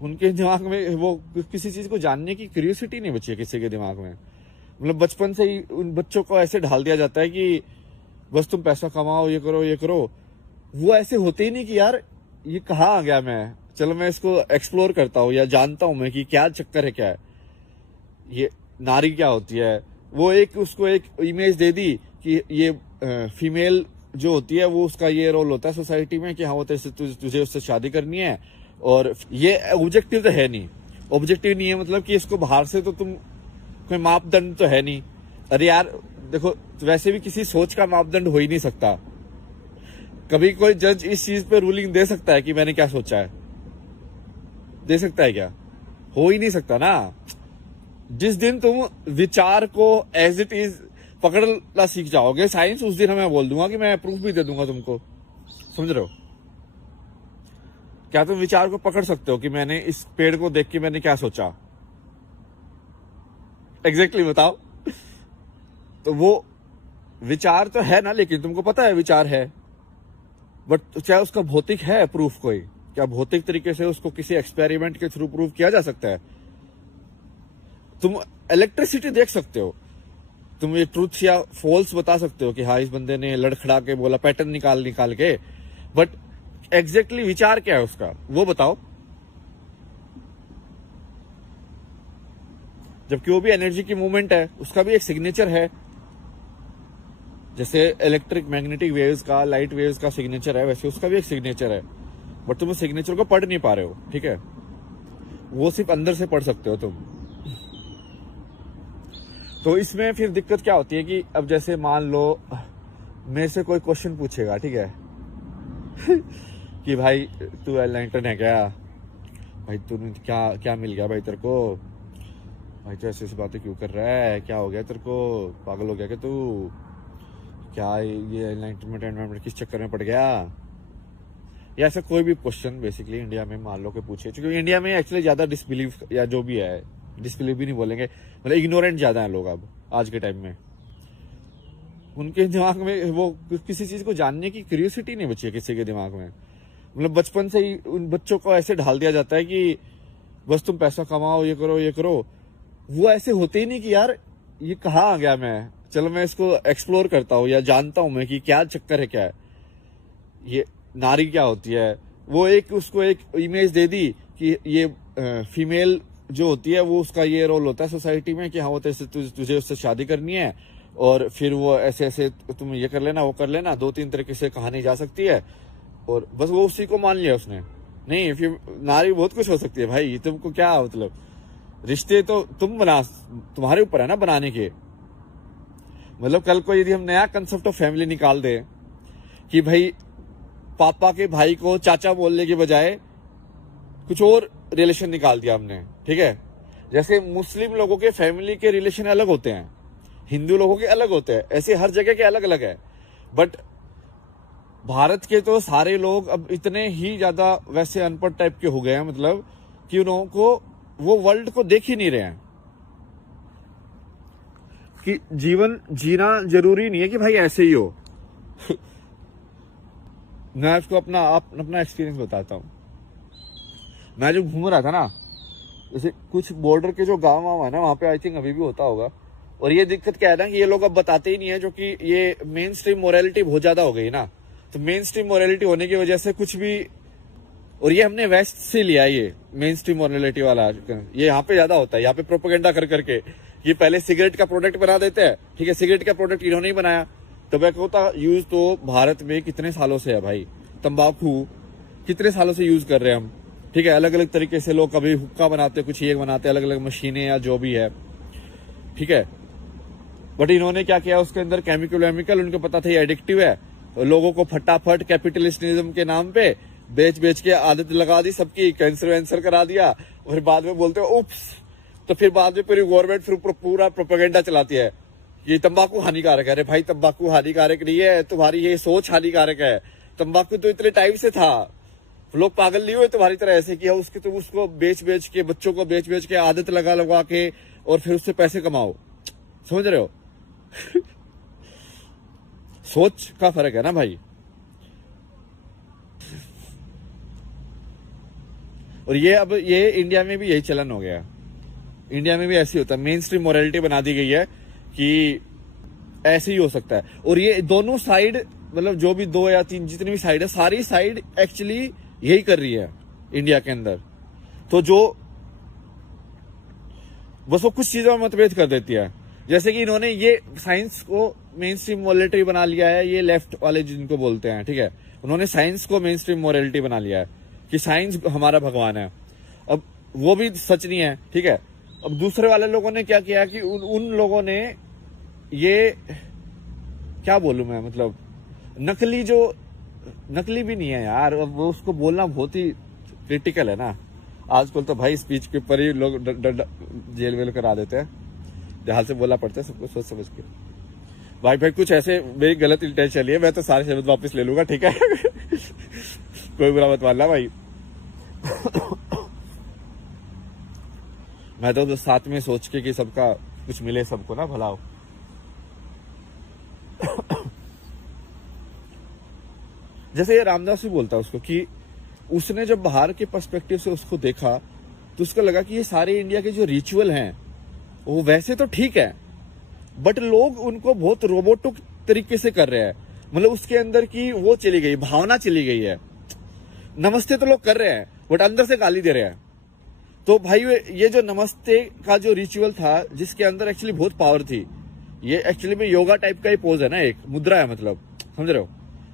उनके दिमाग में वो किसी चीज को जानने की क्यूरियोसिटी नहीं बची है किसी के दिमाग में। मतलब बचपन से ही उन बच्चों को ऐसे ढाल दिया जाता है कि बस तुम पैसा कमाओ, ये करो ये करो। वो ऐसे होते ही नहीं कि यार ये कहाँ आ गया, मैं चलो मैं इसको एक्सप्लोर करता हूँ या जानता हूँ मैं कि क्या चक्कर है, क्या है ये, नारी क्या होती है। वो एक उसको एक इमेज दे दी कि ये फीमेल जो होती है वो उसका ये रोल होता है सोसाइटी में कि हाँ वो तेरे से तुझे उससे शादी करनी है। और ये ऑब्जेक्टिव तो है नहीं, ऑब्जेक्टिव नहीं है मतलब कि इसको बाहर से तो तुम कोई मापदंड तो है नहीं। अरे यार देखो, वैसे भी किसी सोच का मापदंड हो ही नहीं सकता। कभी कोई जज इस चीज पे रूलिंग दे सकता है कि मैंने क्या सोचा है? दे सकता है क्या? हो ही नहीं सकता ना। जिस दिन तुम विचार को एज इट इज पकड़ना सीख जाओगे साइंस, उस दिन मैं बोल दूंगा कि मैं प्रूफ भी दे दूंगा तुमको। समझ रहे हो? क्या तुम विचार को पकड़ सकते हो कि मैंने इस पेड़ को देख के मैंने क्या सोचा? एग्जैक्टली बताओ। तो वो विचार तो है ना, लेकिन तुमको पता है विचार है, बट चाहे उसका भौतिक है प्रूफ कोई, क्या भौतिक तरीके से उसको किसी एक्सपेरिमेंट के थ्रू प्रूफ किया जा सकता है? तुम इलेक्ट्रिसिटी देख सकते हो, तुम ये ट्रूथ या फॉल्स बता सकते हो कि हाँ इस बंदे ने लड़खड़ा के बोला, पैटर्न निकाल निकाल के, बट एग्जैक्टली विचार क्या है उसका वो बताओ। जबकि वो भी एनर्जी की मूवमेंट है, उसका भी एक सिग्नेचर है। जैसे इलेक्ट्रिक मैग्नेटिक वेव्स का, लाइट वेव्स का सिग्नेचर है, वैसे उसका भी एक सिग्नेचर है। बट तुम उस सिग्नेचर को पढ़ नहीं पा रहे हो, ठीक है? वो सिर्फ अंदर से पढ़ सकते हो तुम। तो इसमें फिर दिक्कत क्या होती है कि अब जैसे मान लो मेरे से कोई क्वेश्चन पूछेगा, ठीक है कि भाई तू एनलाइटन है क्या? भाई तूने क्या क्या मिल गया भाई तेरे को? भाई तू ऐसी ऐसी बातें क्यों कर रहा है? क्या हो गया तेरे को? पागल हो गया क्या तू? क्या ये एनलाइटनमेंट किस चक्कर में पड़ गया? या ऐसा कोई भी क्वेश्चन बेसिकली इंडिया में मान लो कि पूछे, क्योंकि इंडिया में एक्चुअली ज्यादा डिसबिलीव या जो भी है, डिसबिलीव भी नहीं बोलेंगे, मतलब इग्नोरेंट ज्यादा है लोग अब आज के टाइम में। उनके दिमाग में वो किसी चीज को जानने की क्यूरियोसिटी नहीं बची है किसी के दिमाग में। मतलब बचपन से ही उन बच्चों को ऐसे ढाल दिया जाता है कि बस तुम पैसा कमाओ, ये करो ये करो। वो ऐसे होते ही नहीं कि यार ये कहाँ आ गया, मैं चलो मैं इसको एक्सप्लोर करता हूँ या जानता हूँ मैं कि क्या चक्कर है, क्या है ये, नारी क्या होती है। वो एक उसको एक इमेज दे दी कि ये फीमेल जो होती है वो उसका ये रोल होता है सोसाइटी में कि हाँ वो तेरे से तुझे उससे शादी करनी है। और फिर वो ऐसे ऐसे तुम ये कर लेना, वो कर लेना, 2-3 तरीके से कहानी जा सकती है। और बस वो उसी को मान लिया उसने। नहीं, फिर नारी बहुत कुछ हो सकती है भाई, तुमको क्या मतलब, रिश्ते तो तुम बना, तुम्हारे ऊपर है ना बनाने के। मतलब कल को यदि हम नया कंसेप्ट ऑफ फैमिली निकाल दे कि भाई पापा के भाई को चाचा बोलने के बजाय कुछ और रिलेशन निकाल दिया हमने, ठीक है? जैसे मुस्लिम लोगों के फैमिली के रिलेशन अलग होते हैं, हिंदू लोगों के अलग होते हैं, ऐसे हर जगह के अलग अलग है। बट भारत के तो सारे लोग अब इतने ही ज्यादा वैसे अनपढ़ टाइप के हो गए हैं, मतलब कि उन लोगों को वो वर्ल्ड को देख ही नहीं रहे हैं कि जीवन जीना जरूरी नहीं है कि भाई ऐसे ही हो। मैं आपको अपना एक्सपीरियंस बताता हूँ। मैं जो घूम रहा था ना, जैसे कुछ बॉर्डर के जो गांव वाँव है ना, वहां पे आई थिंक अभी भी होता होगा। और ये दिक्कत क्या है ना कि ये लोग अब बताते ही नहीं है, जो कि ये मेन स्ट्रीम मोरालिटी बहुत ज्यादा हो गई ना। तो मेन स्ट्रीम मोरालिटी होने की वजह से कुछ भी, और ये हमने वेस्ट से लिया, ये मेन स्ट्रीम मोरालिटी वाला ये यहाँ पे ज्यादा होता है। यहाँ पे प्रोपेगेंडा कर करके ये पहले सिगरेट का प्रोडक्ट बना देते हैं, ठीक है? सिगरेट का प्रोडक्ट इन्होंने ही बनाया। टोबैको का यूज तो भारत में कितने सालों से है भाई, तंबाकू कितने सालों से यूज कर रहे हैं हम, ठीक है? अलग अलग तरीके से लोग कभी हुक्का बनाते, कुछ ये बनाते, अलग अलग मशीनें या जो भी है, ठीक है? बट इन्होंने क्या किया, उसके अंदर केमिकल उनको पता था ये एडिक्टिव है, तो लोगों को फटाफट कैपिटलिस्टिज्म के नाम पे बेच बेच के आदत लगा दी, सबकी कैंसर वैंसर करा दिया। और बाद में बोलते हो उप्स, तो फिर बाद में पूरी गवर्नमेंट फिर पूरा प्रोपेगेंडा चलाती है ये तंबाकू हानिकारक है। अरे भाई तंबाकू हानिकारक नहीं है, तुम्हारी ये सोच हानिकारक है। तंबाकू तो इतने टाइम से था, लोग पागल नहीं हुए तुम्हारी तरह ऐसे किया उसके, तुम उसको बेच बेच के, बच्चों को बेच बेच के, आदत लगा लगा के, और फिर उससे पैसे कमाओ। समझ रहे हो? सोच का फर्क है ना भाई। और ये अब ये इंडिया में भी यही चलन हो गया। इंडिया में भी ऐसे ही होता है, मेन स्ट्रीम मोरालिटी बना दी गई है कि ऐसे ही हो सकता है। और ये दोनों साइड, मतलब जो भी 2 या 3 जितनी भी साइड है, सारी साइड एक्चुअली यही कर रही है इंडिया के अंदर। तो जो बस वो कुछ चीजों में मतभेद कर देती है, जैसे कि इन्होंने ये साइंस को मेन स्ट्रीम मोरालिटी बना लिया है, ये लेफ्ट वाले जिनको बोलते हैं, ठीक है, उन्होंने साइंस को मेन स्ट्रीम मोरालिटी बना लिया है कि साइंस हमारा भगवान है। अब वो भी सच नहीं है, ठीक है। अब दूसरे वाले लोगों ने क्या किया कि उन लोगों ने ये, क्या बोलूं मैं, मतलब नकली भी नहीं है यार, अब वो उसको बोलना बहुत ही क्रिटिकल है ना। आजकल तो भाई स्पीच के ऊपर ही लोग जेल वेल करा देते हैं, ध्यान से बोलना पड़ता है सबको सोच समझ के। भाई कुछ ऐसे मेरी गलत इंटेंशन है, मैं तो सारे शब्द वापस ले लूंगा, ठीक है। कोई बुरा मत मानना भाई। मैं तो साथ में सोच के कि सबका कुछ मिले, सबको ना भला हो। जैसे ये रामदास भी बोलता है उसको कि उसने जब बाहर के पर्सपेक्टिव से उसको देखा तो उसको लगा कि ये सारे इंडिया के जो रिचुअल हैं वो वैसे तो ठीक है, बट लोग उनको बहुत रोबोटिक तरीके से कर रहे हैं। मतलब उसके अंदर की वो चली गई, भावना चली गई है। नमस्ते तो लोग कर रहे हैं बट अंदर से गाली दे रहे हैं। तो भाई ये जो नमस्ते का जो रिचुअल था, जिसके अंदर एक्चुअली बहुत पावर थी, ये एक्चुअली में योगा टाइप का ही पोज है ना, एक मुद्रा है, मतलब समझ रहे हो,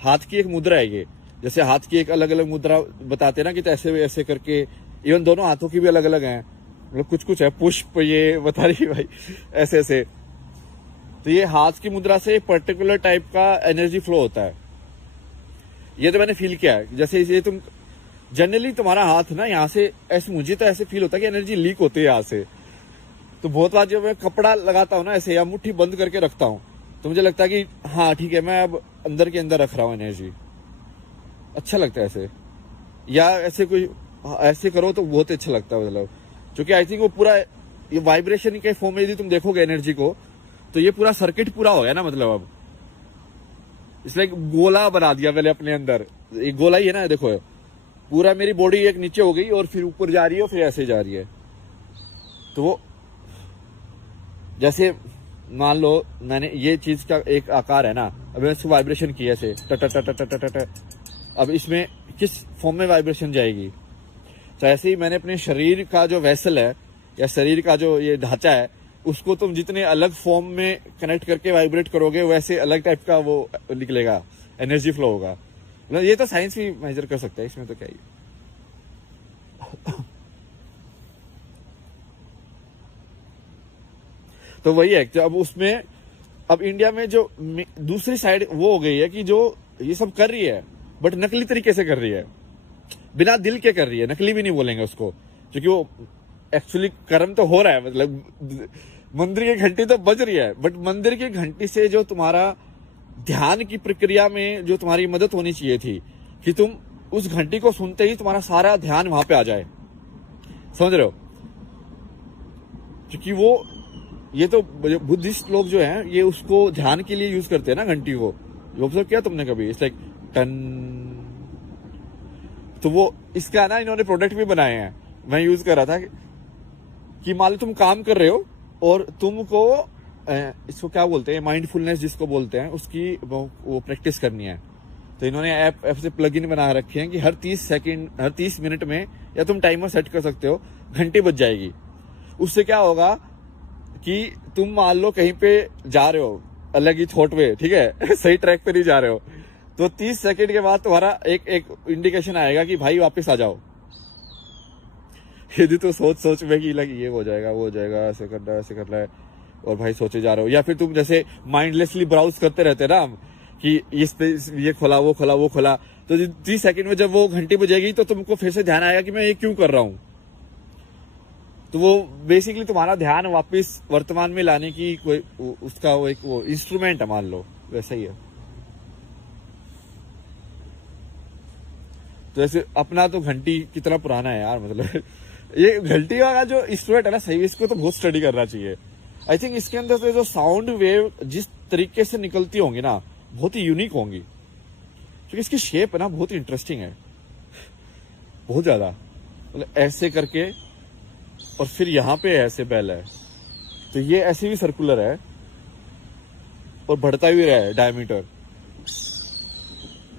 हाथ की एक मुद्रा है ये। जैसे हाथ की एक अलग अलग मुद्रा बताते ना कि तो ऐसे ऐसे करके, इवन दोनों हाथों की भी अलग अलग है, मतलब कुछ है, पुष्प ये बता रही भाई, ऐसे ऐसे। तो ये हाथ की मुद्रा से पर्टिकुलर टाइप का एनर्जी फ्लो होता है, ये तो मैंने फील किया है। जैसे ये तुम जनरली तुम्हारा हाथ ना यहाँ से ऐसे, मुझे तो ऐसे फील होता है कि एनर्जी लीक होती है यहाँ से। तो बहुत बार जब मैं कपड़ा लगाता हूँ ना ऐसे, या मुट्ठी बंद करके रखता हूँ, तो मुझे लगता है कि हाँ ठीक है, मैं अब अंदर के अंदर रख रहा हूँ एनर्जी, अच्छा लगता है ऐसे। या ऐसे कोई ऐसे करो तो बहुत अच्छा लगता है, मतलब क्योंकि आई थिंक वो पूरा ये वाइब्रेशन के फॉर्म में यदि तुम देखोगे एनर्जी को, तो ये पूरा सर्किट पूरा हो गया ना, मतलब अब इसलिए गोला बना दिया मैंने अपने अंदर। एक गोला ही है ना, देखो पूरा मेरी बॉडी एक नीचे हो गई और फिर ऊपर जा रही है और फिर ऐसे जा रही है। तो वो जैसे मान लो मैंने ये चीज का एक आकार है ना, अब मैंने इसको वाइब्रेशन किया ऐसे ट, अब इसमें किस फॉर्म में वाइब्रेशन जाएगी। तो ऐसे ही मैंने अपने शरीर का जो वेसल है या शरीर का जो ये ढांचा है, उसको तुम जितने अलग फॉर्म में कनेक्ट करके वाइब्रेट करोगे, वैसे अलग टाइप का वो निकलेगा, एनर्जी फ्लो होगा। मतलब ये तो साइंस भी मेजर कर सकता है, इसमें तो क्या ही। तो वही है। तो अब उसमें अब इंडिया में जो दूसरी साइड वो हो गई है कि जो ये सब कर रही है बट नकली तरीके से कर रही है, बिना दिल के कर रही है। नकली भी नहीं बोलेंगे उसको, क्योंकि वो एक्चुअली कर्म तो हो रहा है। मतलब मंदिर की घंटी तो बज रही है, बट मंदिर की घंटी से जो तुम्हारा ध्यान की प्रक्रिया में जो तुम्हारी मदद होनी चाहिए थी कि तुम उस घंटी को सुनते ही तुम्हारा सारा ध्यान वहां पे आ जाए, समझ रहे हो। क्योंकि वो ये तो बुद्धिस्ट लोग जो हैं ये उसको ध्यान के लिए यूज करते हैं ना घंटी को। ऑब्जर्व किया तुमने कभी? It's like ton. तो वो इसका ना इन्होंने प्रोडक्ट भी बनाए हैं, मैं यूज कर रहा था कि मान लो तुम काम कर रहे हो और तुमको इसको क्या बोलते हैं, माइंडफुलनेस जिसको बोलते हैं, उसकी वो प्रैक्टिस करनी है। तो इन्होंने ऐप से प्लग इन बना रखे हैं कि हर 30 सेकंड, हर 30 मिनट में, या तुम टाइमर सेट कर सकते हो, घंटी बज जाएगी। उससे क्या होगा कि तुम मान लो कहीं पे जा रहे हो अलग ही थॉट वे, ठीक है, सही ट्रैक पे नहीं जा रहे हो, तो 30 सेकंड के बाद तुम्हारा एक इंडिकेशन आएगा कि भाई वापस आ जाओ। यदि तो सोच में कि लग ये हो जाएगा, वो हो जाएगा, ऐसे करना है, ऐसे करना है, और भाई सोचे जा रहे हो। या फिर तुम जैसे माइंडलेसली ब्राउज करते रहते ना कि इस पे ये खोला, वो खोला, वो खोला, तो 30 सेकंड में जब वो घंटी बजेगी तो तुमको फिर से ध्यान आएगा कि मैं ये क्यों कर रहा हूं। तो वो बेसिकली तुम्हारा ध्यान वापस वर्तमान में लाने की कोई उसका वो एक वो इंस्ट्रूमेंट है, मान लो वैसा ही है। तो ऐसे अपना तो घंटी कितना पुराना है यार, मतलब ये घंटी का जो इंस्ट्रूमेंट है ना, सही, इसको तो बहुत स्टडी करना चाहिए। आई थिंक इसके अंदर से जो साउंड वेव जिस तरीके से निकलती होंगी ना, बहुत ही यूनिक होंगी, क्योंकि इसकी शेप है ना बहुत इंटरेस्टिंग है, बहुत ज्यादा। मतलब ऐसे करके, और फिर यहाँ पे ऐसे बेल है, तो ये ऐसे भी सर्कुलर है और बढ़ता भी रहा है डायमीटर।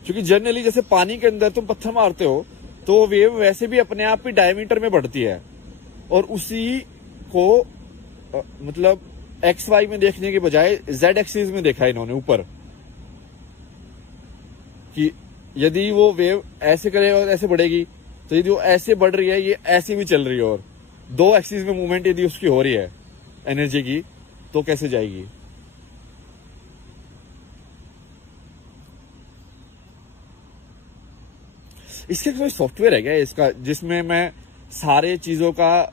क्योंकि जनरली जैसे पानी के अंदर तुम पत्थर मारते हो तो वेव वैसे भी अपने आप ही डायमीटर में बढ़ती है, और उसी को मतलब एक्स वाई में देखने के बजाय जेड एक्सिस में देखा इन्होंने ऊपर, कि यदि वो वेव ऐसे करे और ऐसे बढ़ेगी, तो यदि वो ऐसे बढ़ रही है, ये ऐसे भी चल रही है, और दो एक्सिस में मूवमेंट यदि उसकी हो रही है एनर्जी की, तो कैसे जाएगी। इसका कोई सॉफ्टवेयर है क्या इसका, जिसमें मैं सारे चीजों का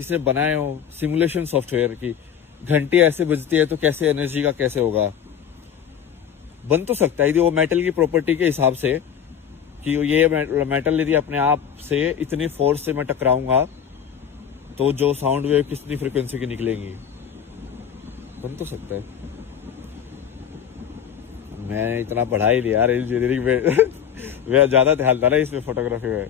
इसने बनाए हो, सिमुलेशन सॉफ्टवेयर की घंटी ऐसे बजती है तो कैसे एनर्जी का कैसे होगा। बन तो सकता है यदि वो मेटल की प्रॉपर्टी के हिसाब से, कि ये मेटल यदि अपने आप से इतनी फोर्स से मैं टकराऊंगा तो जो साउंड वेव कितनी फ्रिक्वेंसी की निकलेंगी, बन तो सकता है। मैं इतना पढ़ा ही लिया यार इंजीनियरिंग में मैं ज्यादा ध्यान था ना इसमें, फोटोग्राफी में।